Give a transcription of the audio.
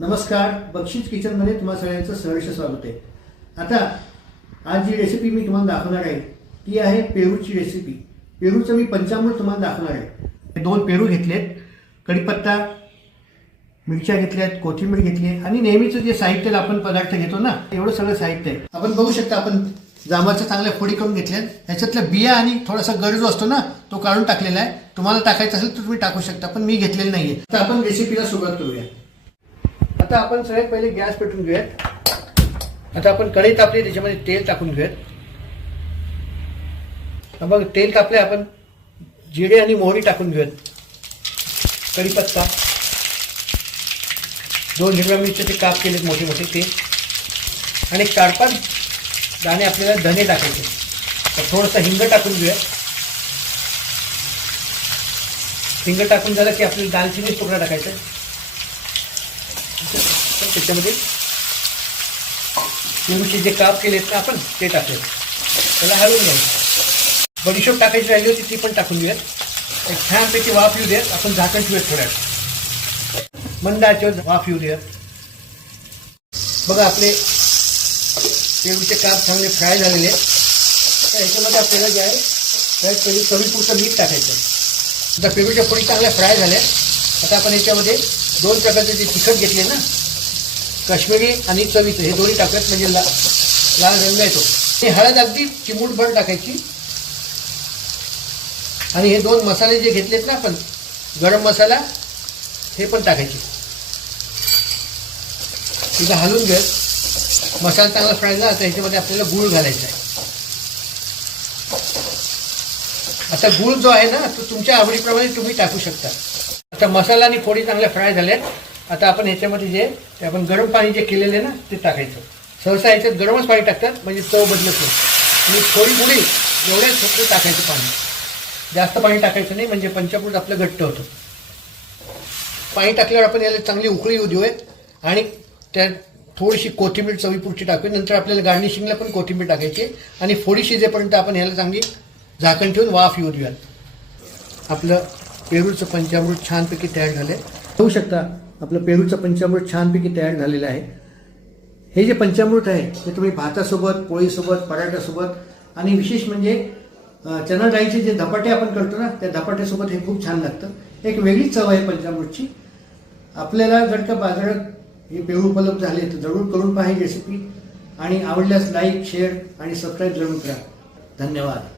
नमस्कार, बक्षीस किचनमध्ये तुम्हा सगळ्यांचं सहर्ष स्वागत आहे। आता आज जी रेसिपी मी तुम्हाला दाखवणार आहे ती आहे पेरूची रेसिपी। पेरूचं मी पंचामृत तुम्हाला दाखवणार आहे। 2 पेरू घेतलेत, कढीपत्ता, मिरच्या घेतल्यात, कोथिंबीर घेतली आहे आणि नेहमीचं जे साहित्य आपण पदार्थ घेतो ना, एवढं सगळं साहित्य आहे। आपण बघू शकता, आपण जांबाच्या चांगल्या फोडी करून घेतल्यात। ह्याच्यातल्या बिया आणि थोडासा गर जो असतो ना, तो काढून टाकलेला आहे। तुम्हाला टाकायचं असेल तर तुम्ही टाकू शकता, पण मी घेतलेलं नाहीये। आता आपण रेसिपीला सुरुवात करूया। आता आपण सगळ्यात पहिले गॅस पेटवून घेऊयात। आता आपण कढई तापली, त्याच्यामध्ये तेल टाकून घेऊयात। मग तेल तापले, आपण जिरे आणि मोहरी टाकून घेऊयात, कढीपत्ता, 2 हिरव्या मिरच्याचे काप केलेत मोठे मोठे ते, आणि 4-5 दाणे आपल्याला धने टाकायचे। तर थोडंसं हिंग टाकून घेऊयात। हिंग टाकून झालं की आपल्याला दालचिनी तुकडा टाकायचा, त्याच्यामध्ये पेरूचे जे काप केलेत ना आपण ते टाकायचे, त्याला हलवून घ्यायचं। बडीशोप टाकायची राहिली होती ती पण टाकून घेऊयात। एक छानपैकी वाफ येऊ द्यात, आपण झाकण ठेवूयात थोड्या मंद आचेवर वाफ येऊ द्यात। बघा, आपले पेरूचे काप चांगले फ्राय झालेले आहेत। तर ह्याच्यामध्ये आपल्याला जे आहे त्यात पहिले चवीपुरतं मीठ टाकायचं। आता पेरूच्या फोडी चांगल्या फ्राय झाल्या। आता आपण याच्यामध्ये 2 प्रकारचे जे तिखट घेतले ना, काश्मीरी आणि चवीचं, हे दोन्ही टाकत म्हणजे लाल रंग येतो। हे हळद अगदी चिमूटभर टाकायची, आणि हे 2 मसाले जे घेतलेत ना आपण, गरम मसाला, हे पण टाकायचे। तिथं हलवून घ्या। मसाला चांगला फ्राय झाला, आता ह्याच्यामध्ये आपल्याला गूळ घालायचा आहे। आता गूळ जो आहे ना, तो तुमच्या आवडीप्रमाणे तुम्ही टाकू शकता। आता मसाला आणि फोडी चांगल्या फ्राय झाल्यात। आता आपण ह्याच्यामध्ये जे ते आपण गरम पाणी जे केलेले ना ते टाकायचं। सहसा ह्याच्यात गरमच पाणी टाकतात, म्हणजे चव बदलत नाही। आणि थोडी एवढ्याच फक्त टाकायचं पाणी, जास्त पाणी टाकायचं नाही, म्हणजे पंचामृत आपलं घट्ट होतं। पाणी टाकल्यावर आपण याला चांगली उकळी येऊ देऊयात, आणि त्यात थोडीशी कोथिंबीर चवीपुरची टाकूया। नंतर आपल्याला गार्निशिंगला पण कोथिंबीर टाकायची, आणि फोडी शिजेपर्यंत आपण ह्याला चांगली झाकण ठेवून वाफ येऊ देऊयात। आपलं पेरूचं पंचामृत छानपैकी तयार झाले। होऊ शकता, आपलं पेरूचं पंचामृत छानपैकी तयार झालेलं आहे। हे जे पंचामृत आहे ते तुम्ही भातासोबत, पोळीसोबत, पराठ्यासोबत, आणि विशेष म्हणजे चना डाळीचे जे धपाटे आपण करतो ना, त्या धपाट्यासोबत हे खूप छान लागतं। एक वेगळीच चव आहे पंचामृतची। आपल्याला जर का बाजारात हे पेरू उपलब्ध झाले तर जरूर करून पहा ही रेसिपी, आणि आवडल्यास लाईक, शेअर आणि सबस्क्राईब जरूर करा। धन्यवाद।